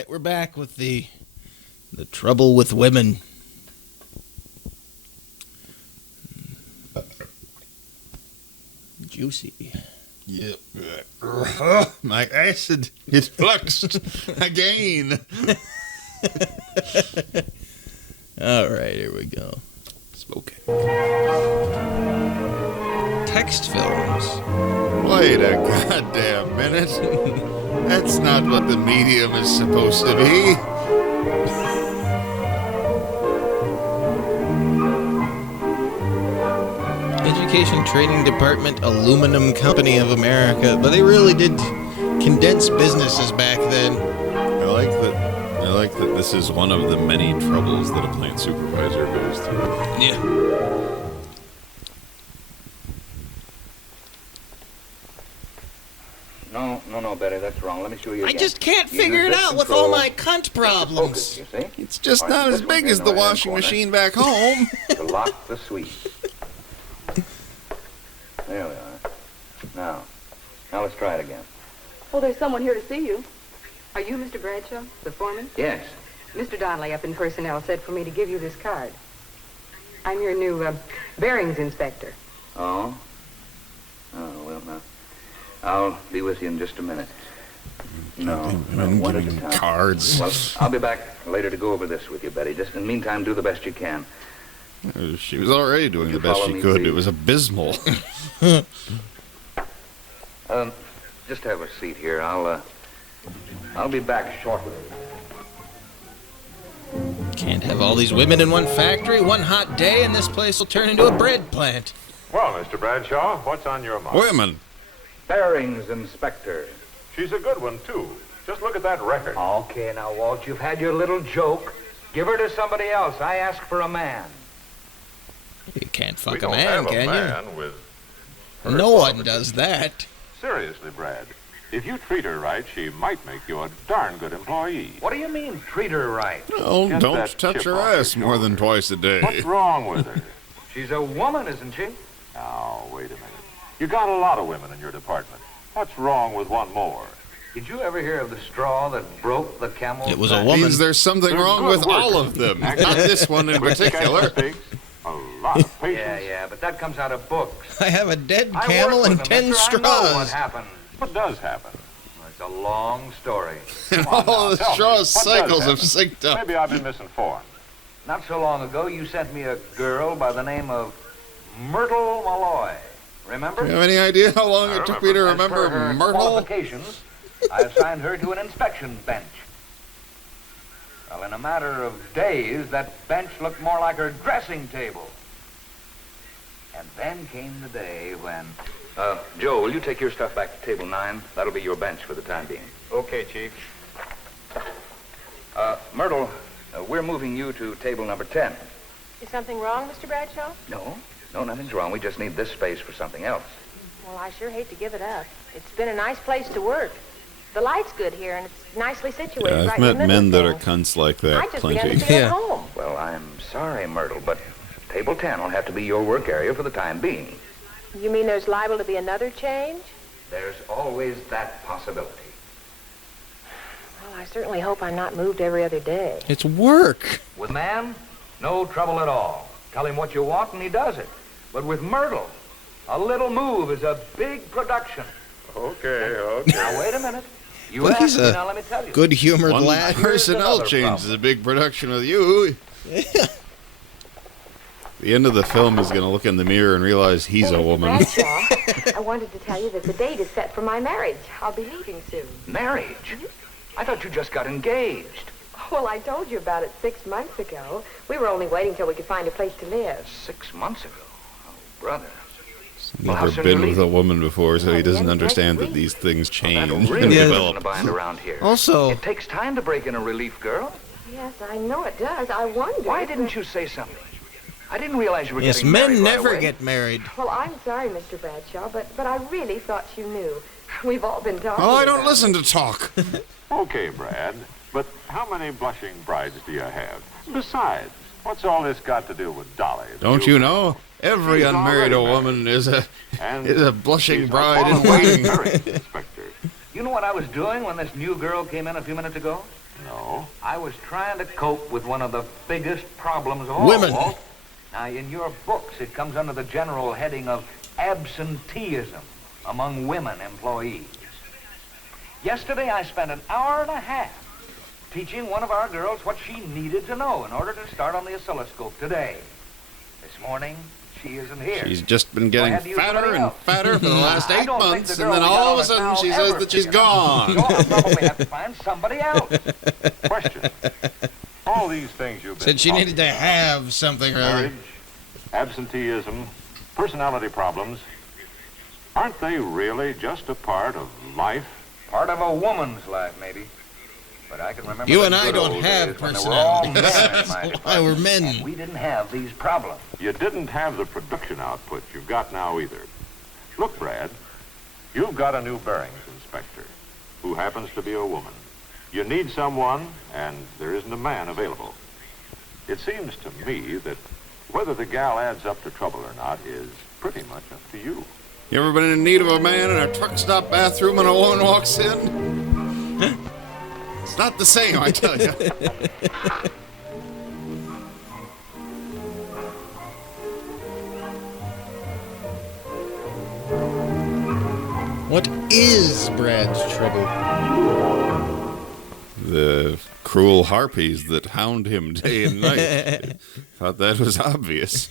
right, we're back with the trouble with women. Juicy. Yep. My acid is fluxed again. All right, here we go. Smoking. Text films. Wait a goddamn minute. That's not what the medium is supposed to be. Education Training Department Aluminum Company of America. But they really did condense businesses back then. I like that this is one of the many troubles that a plant supervisor goes through. Yeah. No, Betty, that's wrong. Let me show you I again. just can't You figure use it this out with control. all my cunt problems. Focus, you see? It's just All right, not as this one big here as in the right-hand washing corner. machine back home. To lock the suite. There we are. Now let's try it again. Oh, there's someone here to see you. Are you Mr. Bradshaw, the foreman? Yes. Mr. Donnelly up in personnel said for me to give you this card. I'm your new bearings inspector. Oh? Oh, well, now. I'll be with you in just a minute. No, one at a giving time. cards. Well, I'll be back later to go over this with you, Betty. Just in the meantime, do the best you can. She was already doing Would the you best follow she me, could. please? It was abysmal. Just have a seat here. I'll be back shortly. Can't have all these women in one factory, one hot day, and this place will turn into a bread plant. Well, Mr. Bradshaw, what's on your mind? Women. Bearings inspector. She's a good one, too. Just look at that record. Okay, now, Walt, you've had your little joke. Give her to somebody else. I ask for a man. You can't we fuck a don't man, have a can man with her No one qualifications. does that. Seriously, Brad, if you treat her right, she might make you a darn good employee. What do you mean, treat her right? Oh, Get don't that touch chip her off your ass more than shoulder. twice a day. What's wrong with her? She's a woman, isn't she? Now, wait a minute. You got a lot of women in your department. What's wrong with one more? Did you ever hear of the straw that broke the camel's It was a back? woman. Means there's something They're wrong good with all workers. of them. Not Actually, this one in Quick catch particular. mistakes, a lot of patience. Yeah, but that comes out of books. I have a dead I camel work and with them, 10 mister. I know what straws. happened. What does happen? Well, it's a long story. And Come on all now, the tell me, straw what does cycles have happen? synced up. Maybe I've been misinformed. Not so long ago, you sent me a girl by the name of Myrtle Malloy. Remember? You have any idea how long I it took me to As remember per her Myrtle? qualifications, I assigned her to an inspection bench. Well, in a matter of days, that bench looked more like her dressing table. And then came the day when... Joe, will you take your stuff back to table 9? That'll be your bench for the time being. Okay, Chief. Myrtle, we're moving you to table number 10. Is something wrong, Mr. Bradshaw? No, nothing's wrong. We just need this space for something else. Well, I sure hate to give it up. It's been a nice place to work. The light's good here, and it's nicely situated Yeah, I've right in the met middle men of that are things. cunts like I that just began to plenty. feel Yeah. at home. Well, I'm sorry, Myrtle, but table 10 will have to be your work area for the time being. You mean there's liable to be another change? There's always that possibility. Well, I certainly hope I'm not moved every other day. It's work. With man, no trouble at all. Tell him what you want and he does it. But with Myrtle, a little move is a big production. Okay. Now, wait a minute. You Well, asked he's me, a now let me tell you. Good-humored One lad. personnel another change problem. is a big production of you. The end of the film, he's going to look in the mirror and realize he's a Mr. woman. Bradshaw, I wanted to tell you that the date is set for my marriage. I'll be leaving soon. Marriage? I thought you just got engaged. Well, I told you about it 6 months ago. We were only waiting till we could find a place to live. 6 months ago. Oh, brother. Never been with a woman before, so he doesn't understand that these things change That'll and really Yeah. put us in a develop. bind around here. Also, It takes time to break in a relief, girl. Yes, I know it does. I wonder. Why didn't you say something? I didn't realize you were yes, getting married men right never away. get married. Well, I'm sorry, Mr. Bradshaw, but I really thought you knew. We've all been talking Oh, I don't about listen to talk. Okay, Brad. But how many blushing brides do you have? Besides, what's all this got to do with Dolly? Don't you know? Every She's unmarried already woman is And a blushing she's bride in qualified waiting. marriage inspector. You You know what I was doing when this new girl came in a few minutes ago? No. I was trying to cope with one of the biggest problems of all. Women. Walt. Now, in your books, it comes under the general heading of absenteeism among women employees. Yesterday, I spent an hour and a half teaching one of our girls what she needed to know in order to start on the oscilloscope today. This morning, she isn't here. She's just been So I getting had to use fatter somebody and else. fatter for the last I 8 don't think months, the and girl then we got all on of a us sudden now she ever says that she's figured out. gone. So I'll probably have to find somebody else. Question. All these things you've been Said she talking needed to about, have something or other. marriage, absenteeism, personality problems, aren't they really just a part of life? Part of a woman's life, maybe. But I can remember You the and I good don't old have days when there were all men in personalities. my That's why we're department, men. and we didn't have these problems. You didn't have the production output you've got now either. Look, Brad, you've got a new bearings inspector who happens to be a woman. You need someone, and there isn't a man available. It seems to me that whether the gal adds up to trouble or not is pretty much up to you. You ever been in need of a man in a truck stop bathroom and a woman walks in? It's not the same, I tell you. What is Brad's trouble? The cruel harpies that hound him day and night. Thought that was obvious.